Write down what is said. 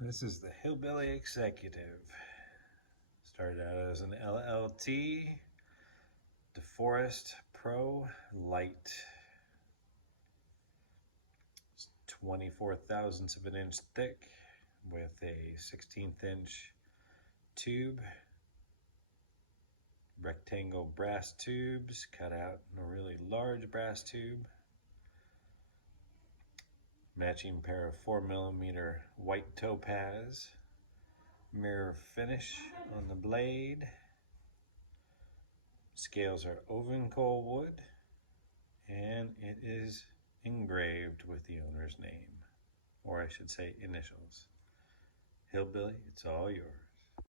This is the Hillbilly Executive. Started out as an LLT Deforest Pro Light. It's 24 thousandths of an inch thick with a 16th inch tube. Rectangle brass tubes cut out in a really large brass tube. Matching pair of 4mm white topaz. Mirror finish on the blade. Scales are Ovangkol wood, and it is engraved with the owner's name, or I should say initials. Hillbilly, it's all yours.